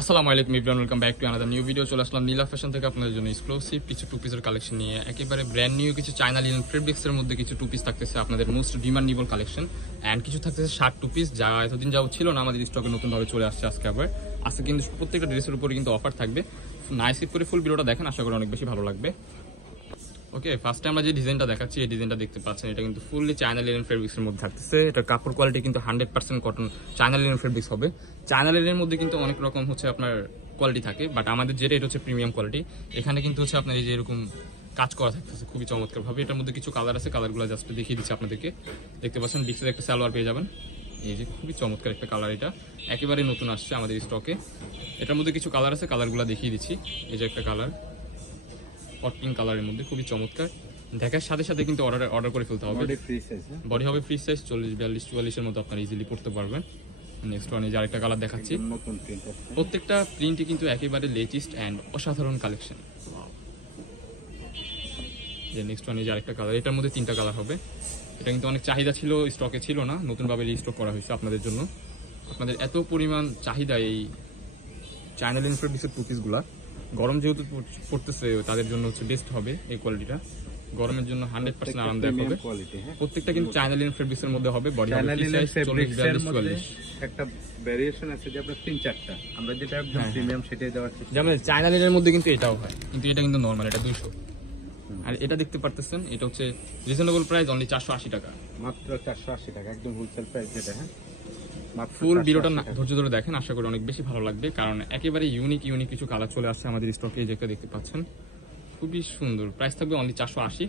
আসসালামু আলাইকুম everyone, welcome back to another new video. চলে আসলাম নীলা ফ্যাশন থেকে আপনাদের জন্য এক্সক্লুসিভ কিছু টু পিসের কালেকশন নিয়ে। একেবারে ব্র্যান্ড নিউ কিছু চায়না লিনেন ফেব্রিক্সের মধ্যে কিছু টু পিস থাকতেছে, আপনাদের মোস্ট ডিমান্ডেবল কালেকশন। অ্যান্ড কিছু থাকতেছে শার্ট টু পিস, যা এতদিন যাও ছিল না, আমাদের স্টকে নতুনভাবে চলে আসছে আজকে আবার। আজকে কিন্তু প্রত্যেকটা ড্রেসের উপরে কিন্তু অফার থাকবে। নাইস করে ফুল ভিডিওটা দেখেন, আশা করি অনেক বেশি ভালো লাগবে। ওকে, ফার্স্টে আমরা যে ডিজাইনটা দেখাচ্ছি, এই ডিজাইনটা দেখতে পাচ্ছেন, এটা কিন্তু ফুললি চায়না লিনেন ফেব্রিক্সের মধ্যে থাকতেছে। এটা কাপড় কোয়ালিটি কিন্তু 100% কটন চায়না লিনেন ফেব্রিক্স হবে। চায়না লিনেনের মধ্যে কিন্তু অনেক রকম হচ্ছে আপনার কোয়ালিটি থাকে, বাট আমাদের যেটা এটা হচ্ছে প্রিমিয়াম কোয়ালিটি। এখানে কিন্তু হচ্ছে আপনার এই যে এরকম কাজ করা থাকতেছে খুবই চমৎকার ভাবে। এটার মধ্যে কিছু কালার আছে, কালারগুলো জাস্ট দেখিয়ে দিচ্ছি আপনাদেরকে। দেখতে পাচ্ছেন বিক্সের একটা সালোয়ার পেয়ে যাবেন, এই যে খুবই চমৎকার একটা কালার, এটা একেবারে নতুন আসছে আমাদের স্টকে। এটার মধ্যে কিছু কালার আছে, কালারগুলো দেখিয়ে দিচ্ছি। এই যে একটা কালার হট পিঙ্ক কালারের মধ্যে খুবই চমৎকার। দেখার সাথে সাথে কিন্তু অর্ডার করে ফেলতে হবে। বডি হবে ফ্রি সাইজ, 40, 42, 44 এর মতো আপনারা ইজিলি পড়তে পারবেন। নেক্সট ওয়ান, এই যে আরেকটা কালার দেখাচ্ছি। প্রত্যেকটা প্রিন্টই কিন্তু একেবারে লেটেস্ট অ্যান্ড অসাধারণ কালেকশন। যে নেক্সট ওয়ান, এই যে আরেকটা কালার, এটার মধ্যে 3টা কালার হবে। এটা কিন্তু অনেক চাহিদা ছিল, স্টকে ছিল না, নতুনভাবে রিস্টক করা হয়েছে আপনাদের জন্য। আপনাদের এত পরিমাণ চাহিদা এই চায়না লিনেন ফেব্রিক্সের টু পিসগুলা, গরম যেহেতু পড়তেছে তাদের জন্য হচ্ছে বেস্ট হবে এই কোয়ালিটিটা। গরমের জন্য 100% আরামদায়ক হবে। প্রত্যেকটা কিন্তু চায়না লিনেন ফেব্রিক্সের মধ্যে হবে। বডি হবে ফ্রি সাইজ, 40, 42, 44। একটা ভেরিয়েশন আছে যে আপনার 3-4টা, আমরা যেটা একদম প্রিমিয়াম সেটাই দেওয়ার চেষ্টা করি। যেমন চায়না লিনেনের মধ্যে কিন্তু এটাও হয়, কিন্তু এটা কিন্তু নরমাল, এটা 200। আর এটা দেখতে পারতেছেন, এটা হচ্ছে রিজনেবল প্রাইস, অনলি 480 টাকা, মাত্র 480 টাকা, একদম হোলসেল প্রাইস যেটা। হ্যাঁ, ফুল ভিডিওটা ধৈর্য ধরে দেখেন, আশা করি অনেক বেশি ভালো লাগবে, কারণ একেবারে ইউনিক কিছু কালার চলে আসছে আমাদের স্টকে। এই যেটা দেখতে পাচ্ছেন খুবই সুন্দর, প্রাইস থাকবে অনলি 480।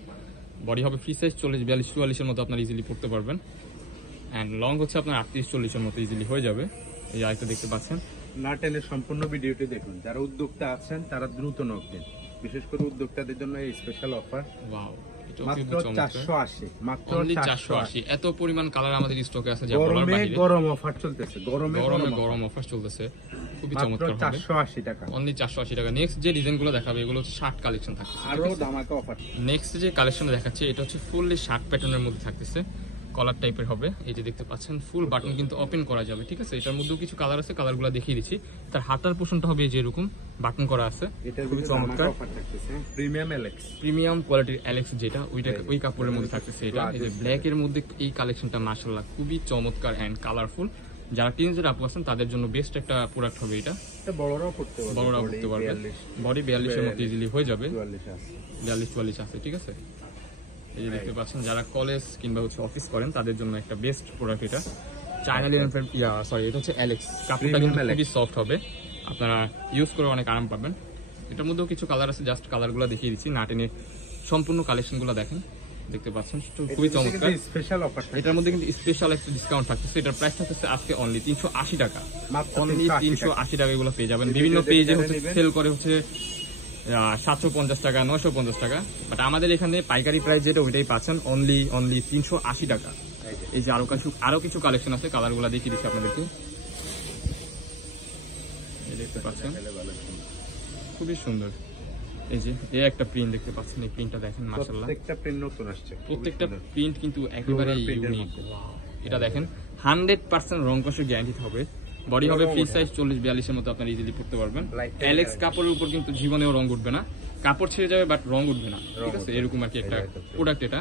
বডি হবে ফ্রি সাইজ, 40, 42, 44 এর মতো আপনার ইজিলি পড়তে পারবেন। অ্যান্ড লং হচ্ছে আপনার 38, 40 এর মতো ইজিলি হয়ে যাবে। এই আরেকটা দেখতে পাচ্ছেন। না টেনে সম্পূর্ণ ভিডিওটি দেখুন। যারা উদ্যোক্তা আছেন তারা দ্রুত নক দিন, বিশেষ করে উদ্যোক্তাদের জন্য এই স্পেশাল অফার। ওয়াও, মাত্র 480, মাত্র 480। এত পরিমাণ কালার আমাদের স্টকে আছে, যা বলার বাইরে। গরম অফার চলতেছে, গরম অফার চলতেছে, খুবই চমৎকার হবে। 480 টাকা, অনলি 480 টাকা। নেক্সট যে ডিজাইনগুলো দেখাবে এগুলো হচ্ছে শার্ট কালেকশন থাকছে, আরো ধামাকা অফার। নেক্সট যে কালেকশন দেখাচ্ছে এটা হচ্ছে ফুললি শার্ট প্যাটার্নের মধ্যে থাকতেছে, কলার টাইপের হবে। এই যে দেখতে পাচ্ছেন ফুল বাটন কিন্তু ওপেন করা যাবে, ঠিক আছে। এটার মধ্যেও কিছু কালার আছে, কালারগুলো দেখিয়ে দিচ্ছি। তার হাতার পোর্শনটা হবে যে এরকম বাটন করা আছে, খুবই চমৎকার। প্রিমিয়াম কোয়ালিটির অ্যালেক্স যেটা, ওই কাপড়ের মধ্যে থাকতেছে এটা। এই যে ব্ল্যাক এর মধ্যে এই কালেকশনটা মাশাআল্লাহ খুবই চমৎকার এন্ড কালারফুল। যারা টিনেজার আপু আছেন তাদের জন্য বেস্ট একটা প্রোডাক্ট হবে এটা। বড়রাও পড়তে পারবে, বডি 42 এর মতো ইজিলি হয়ে যাবে। 42, 44 আছে, ঠিক আছে। এই যে দেখতে পাচ্ছেন, যারা কলেজ কিংবা হচ্ছে অফিস করেন তাদের জন্য একটা বেস্ট প্রোডাক্ট এটা। চায়না লিনেন এটা হচ্ছে অ্যালেক্স, কাপড়টা কিন্তু খুবই সফট হবে, আপনারা ইউজ করে অনেক আরাম পাবেন। এটার মধ্যেও কিছু কালার আছে, জাস্ট কালারগুলো দেখিয়ে দিচ্ছি। না টেনে সম্পূর্ণ কালেকশনগুলো দেখেন, দেখতে পাচ্ছেন খুবই চমৎকার। স্পেশাল অফার, এটার মধ্যে কিন্তু স্পেশাল একটা ডিসকাউন্ট থাকতেছে। এটার প্রাইস থাকতেছে আজকে অনলি 380 টাকা, অনলি 380 টাকা এগুলো পেয়ে যাবেন। বিভিন্ন পেজে হচ্ছে সেল করে হচ্ছে 750 টাকা, 950 টাকা, বাট আমাদের এখানে পাইকারি প্রাইস যেটা ওইটাই পাচ্ছেন অনলি 380 টাকা। এই যে আরো কিছু কালেকশন আছে, কালারগুলো দেখিয়ে দিচ্ছি আপনাদেরকে। দেখতে পাচ্ছেন খুবই সুন্দর। এই যে একটা প্রিন্ট দেখতে পাচ্ছেন, এই প্রিন্টটা দেখেন মাশাআল্লাহ, প্রত্যেকটা প্রিন্ট নতুন আসছে, প্রত্যেকটা প্রিন্ট কিন্তু একেবারে ইউনিক। এটা দেখেন 100% রং কষের গ্যারান্টি হবে। বডি হবে ফ্রি সাইজ, 40, 42 এর মতো আপনারা ইজিলি পড়তে পারবেন। অ্যালেক্স কাপড়ের উপর কিন্তু জীবনেও রং উঠবে না, কাপড় ছেড়ে যাবে বাট রং উঠবে না, ঠিক আছে। এরকম আর কি একটা প্রোডাক্ট এটা।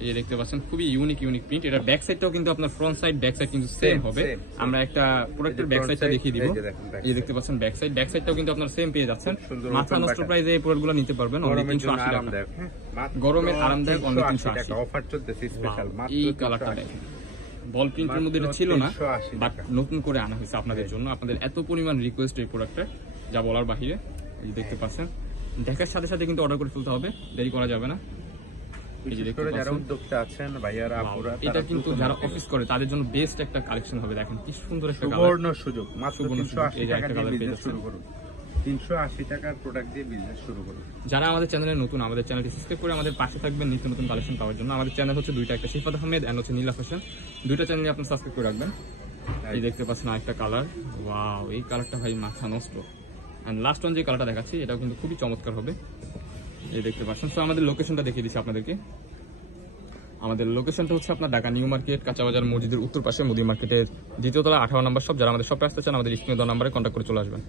এই যে দেখতে পাচ্ছেন খুবই ইউনিক প্রিন্ট। এটার ব্যাক সাইডটাও কিন্তু আপনার ফ্রন্ট সাইড ব্যাক সাইড কিন্তু সেম হবে। আমরা একটা প্রোডাক্টের ব্যাক সাইডটা দেখিয়ে দিব। এই দেখতে পাচ্ছেন ব্যাক সাইডটাও কিন্তু আপনারা সেম পেয়ে যাচ্ছেন। মাথা নষ্ট প্রাইসে এই প্রোডাক্টগুলো নিতে পারবেন অনলি 380 টাকা। গরমের আরামদায়ক অনলি 380 অফার চলতেছে স্পেশাল। এই কালারটা দেখেন, বল প্রিন্টের মধ্যে এটা ছিল না, বাট নতুন করে আনা হয়েছে আপনাদের জন্য। আপনাদের এত পরিমাণ রিকোয়েস্ট এই প্রোডাক্টটা, যা বলার বাহিরে। এই দেখতে পাচ্ছেন, দেখার সাথে সাথে কিন্তু অর্ডার করে ফেলতে হবে, দেরি করা যাবে না। যারা উদ্যোক্তা আছেন ভাইয়ারা আপুরা, এটা কিন্তু যারা অফিস করে তাদের জন্য বেস্ট একটা কালেকশন হবে। দেখেন কি সুন্দর একটা কালার, সুবর্ণ সুযোগ। মাত্র 380 টাকা দিয়ে বিজনেস শুরু করুন, 380 টাকার প্রোডাক্ট দিয়ে বিজনেস শুরু করুন। যারা আমাদের চ্যানেলে নতুন, আমাদের চ্যানেলটি সাবস্ক্রাইব করে আমাদের পাশে থাকবেন নিত্য নতুন কালেকশন পাওয়ার জন্য। আমাদের চ্যানেল হচ্ছে দুইটা, একটা শিফাত আহমেদ এন্ড হচ্ছে নীলা ফ্যাশন। দুইটা চ্যানেলে আপনি সাবস্ক্রাইব করে রাখবেন। এই দেখতে পাচ্ছেন আরেকটা কালার, ওয়াও, এই কালারটা ভাই মাথা নষ্ট। এন্ড লাস্ট ওয়ান যে কালারটা দেখাচ্ছি এটাও কিন্তু খুবই চমৎকার হবে। এই দেখতে পাচ্ছেন। সো আমাদের লোকেশনটা দেখিয়ে দিচ্ছি আপনাদেরকে। আমাদের লোকেশনটা হচ্ছে আপনার ঢাকা নিউ মার্কেট, কাঁচাবাজার মসজিদের উত্তর পাশে, মুদি মার্কেটের দ্বিতীয় তলা, 18 নম্বর শপ। যারা আমাদের শপে আসতে চান আমাদের স্ক্রিনে দেওয়া নম্বরে কন্ট্যাক্ট করে চলে আসবেন।